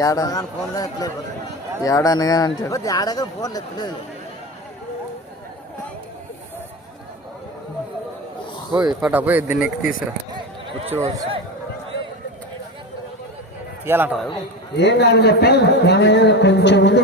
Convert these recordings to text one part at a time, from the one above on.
ఏడా ఏడా అనగా అంటాడు. పోయి పట పోయి దీన్ని ఎక్కి తీసురా. వచ్చి రోజు తీయాలంటారా కొంచెం ముందు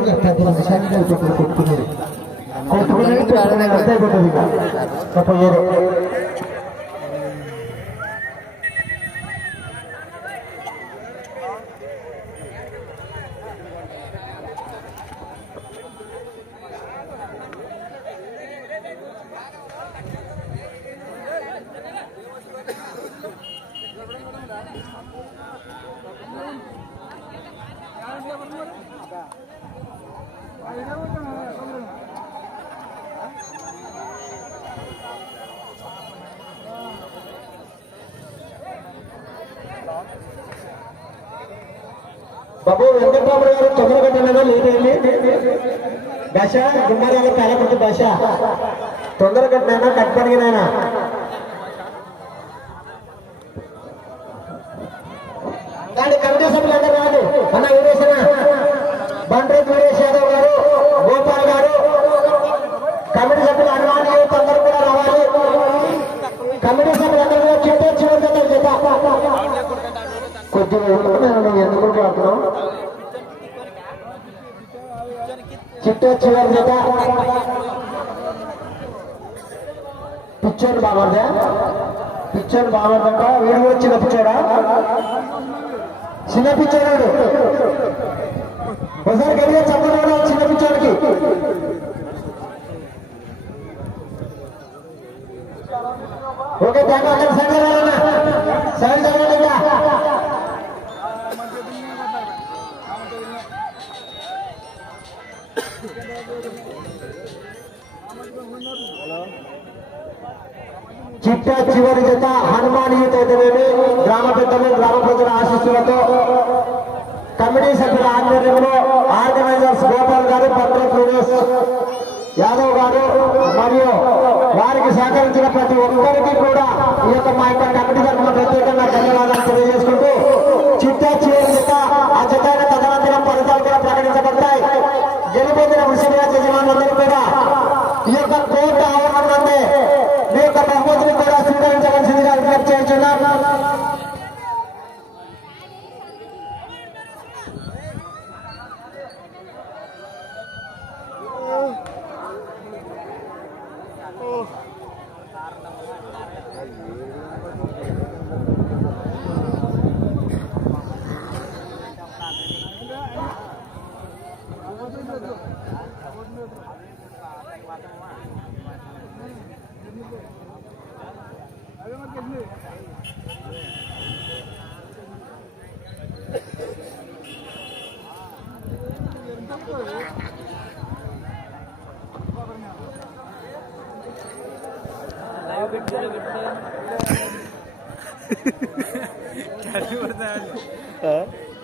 బాబు వెంకటరామరావు గారు తొందరగా తిన్నదా లేట్ దశ గుమ్మరాల తాలపతి దశ తొందర కట్టినా కట్ పడిగినాయన కానీ కమిటీ సభ్యులందరూ రాదు అన్న వీరేసిన బండ్రి వీరేష్ యాదవ్ గారు గోపాల్ గారు. కమిటీ సభ్యులు హనుమాన్ యూత్ అందరూ కూడా రావాలి. కమిటీ సభ్యులు అందరూ కూడా చిట్టే చివరి జత కొద్దిగా నేను ఎందుకు మాట్లాడుతున్నాం చిట్టే చివరి జత పిచ్చోడు బాబర్దా పిచ్చోడు బాగుందంట వీడు కూడా చిన్న పిచ్చోడా చిన్న పిచ్చోడు ఒకసారి గడిగా చెప్పడం చిన్న పిచ్చోడికి ఓకే థ్యాంక్ యూ సైడ్ చివరి జత హనుమాన్ యూత్ అయితేనేమి గ్రామ పెద్దలు గ్రామ ప్రజల ఆశీస్సులతో కమిటీ సభ్యుల ఆధ్వర్యంలో ఆర్గనైజర్స్ గోపాల్ గారు పత్ర యాదవ్ గారు మరియు వారికి సహకరించిన ప్రతి ఒక్కరికి కూడా ఈ యొక్క మా యొక్క కమిటీ తరఫున ప్రత్యేకంగా ధన్యవాదాలు తెలియజేసుకుంటూ చిట్ట చివరి జత ఆ జత అయిన తదనంతరం ఫలితాలు కూడా ప్రకటించబడతాయి గెలుపొందిన వృషభరాజ యజమానులందరూ కూడా ఈ యొక్క కోర్టు ఆవరణం నుండి మీ యొక్క బహుమతిని కూడా స్వీకరించవలసిందిగా విజ్ఞప్తి చేస్తున్నాం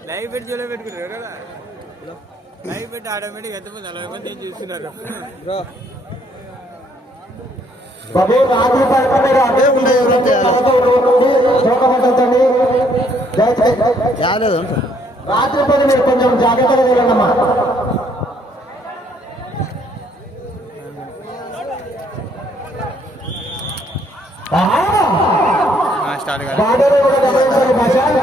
లైవ్ పెట్టి పెట్టుకున్నారు లైవ్ పెట్టి ఆటోమేటిక్ ఎంతమంది నలభై మంది ఏం చూస్తున్నారు బాబు రాత్రి అదే రాత్రి పది మీరు కొంచెం జాగ్రత్తగా వెళ్ళండమ్మా. స్టార్ట్ బార్డర్ కూడా గమనించాలి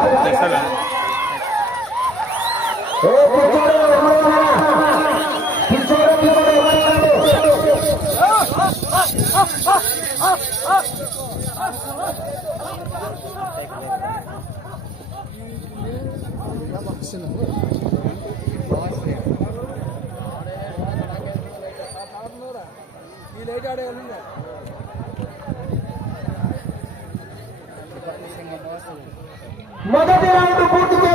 భాష ఏ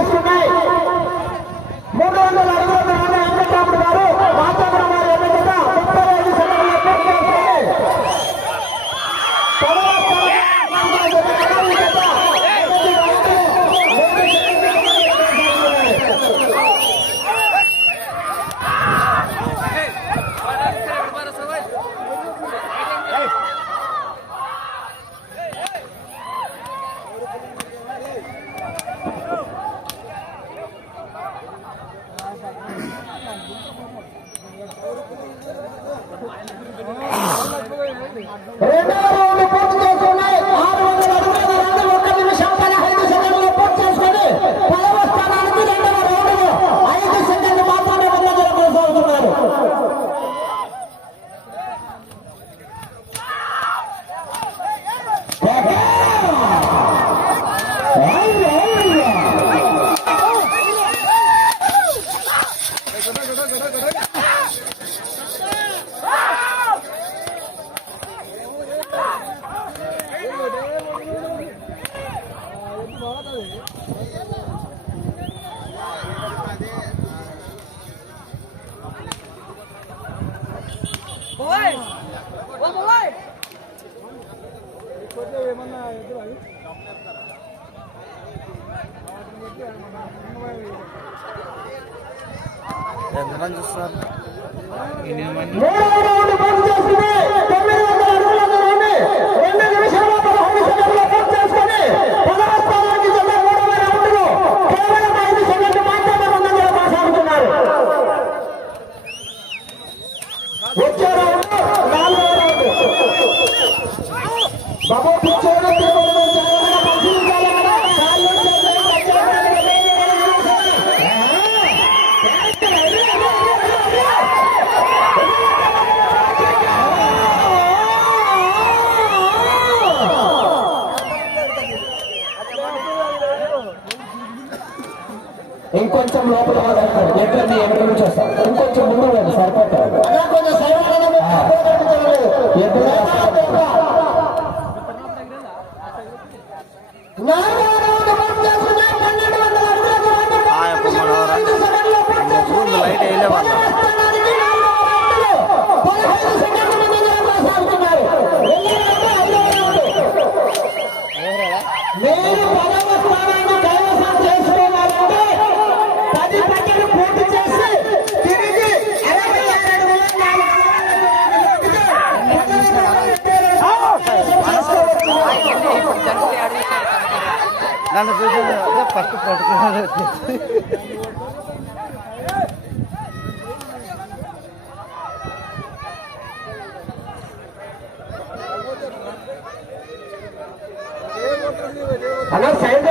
Ini namanya ఇంకొంచెం లోపల ఎక్కడన్నీ ఎక్కడ నుంచి వస్తాం ఇంకొంచెం ముందు సరిపోతారు ఎక్కడ హలో సైన్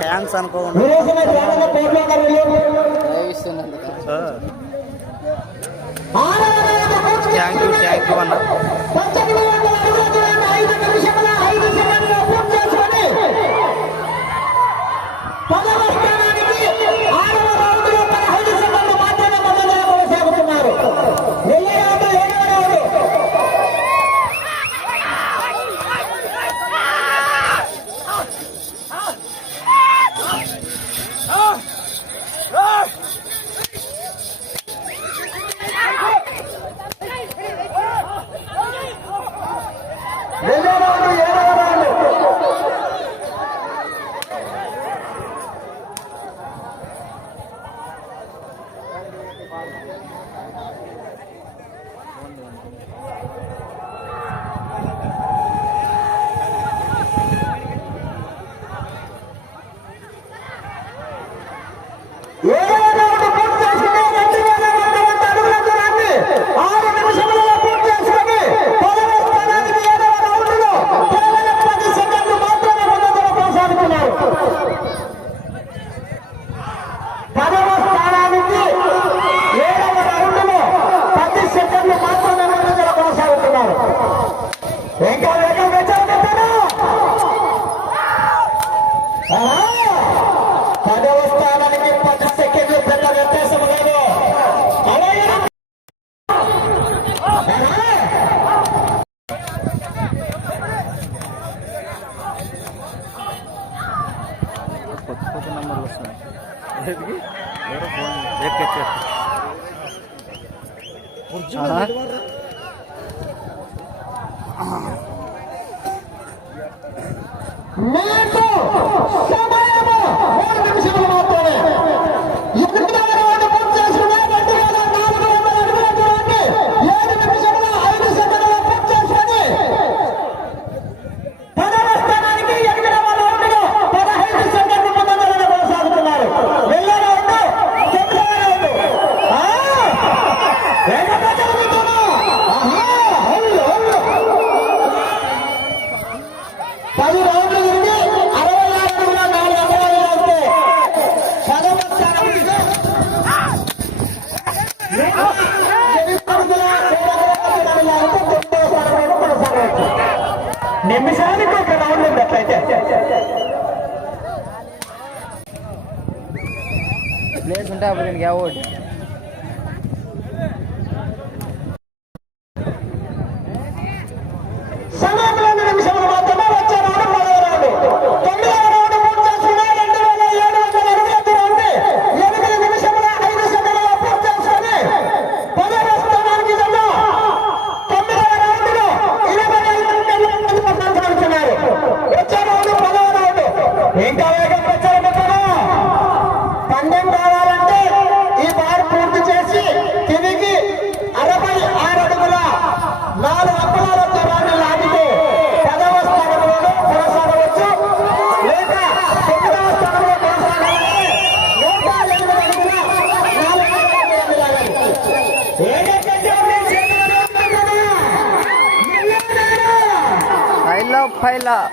ఫ్యాన్స్ అనుకోకుండా. థ్యాంక్ యూ థ్యాంక్ యూ అన్న. एक एक मैं तो समय और निमिष बनाता ప్లేస్ ఉంటే అప్పుడు దీనికి అవ్వదు 快乐。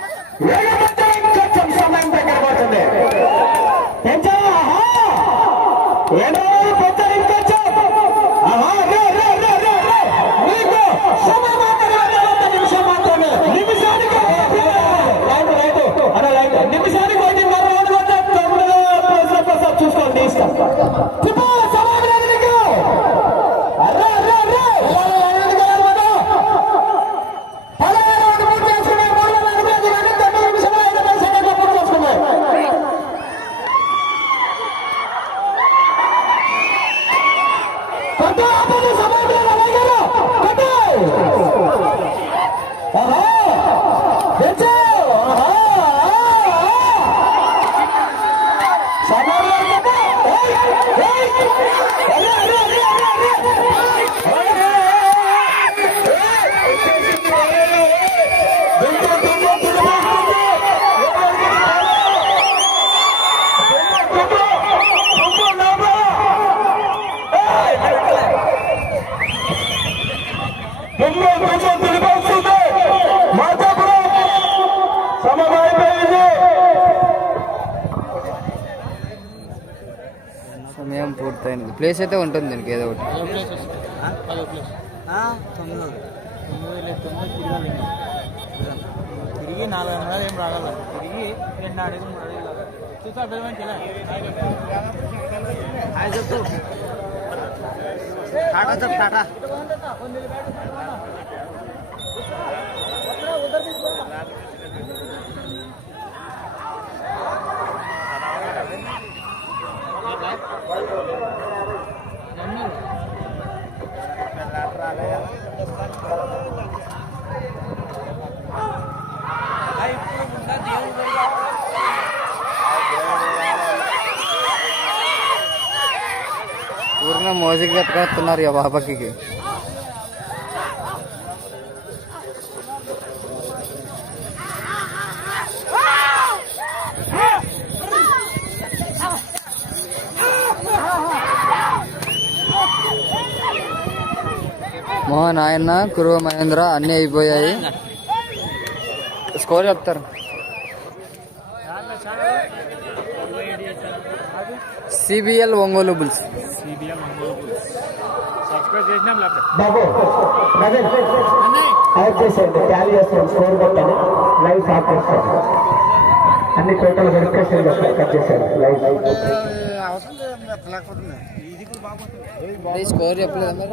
ప్లేస్ అయితే ఉంటుంది దీనికి ఏదో ఒకటి. తిరిగి నాలుగు వందల ఏం రాగల తిరిగి రెండు అడుగులు మూడు అడుగులు చూసా టాటా చెప్ టాటా. मोजिक बाबा की मोहन आयन कुर महेन्द्र अन्नी आई स्कोर चार सीबीएल वोल बुल्स బియ్యం మంగళూరు సబ్స్క్రైబ్ చేసినాం బాబు అవుట్ చేసేయండి క్యారీ చేస్తాం స్కోర్ కొట్టాను లైవ్ ఆఫ్ చేస్తాం. అన్ని టోటల్ వెరిఫికేషన్ చేస్తాం కట్ చేసేయండి లైవ్ స్కోర్ చెప్పలేదు.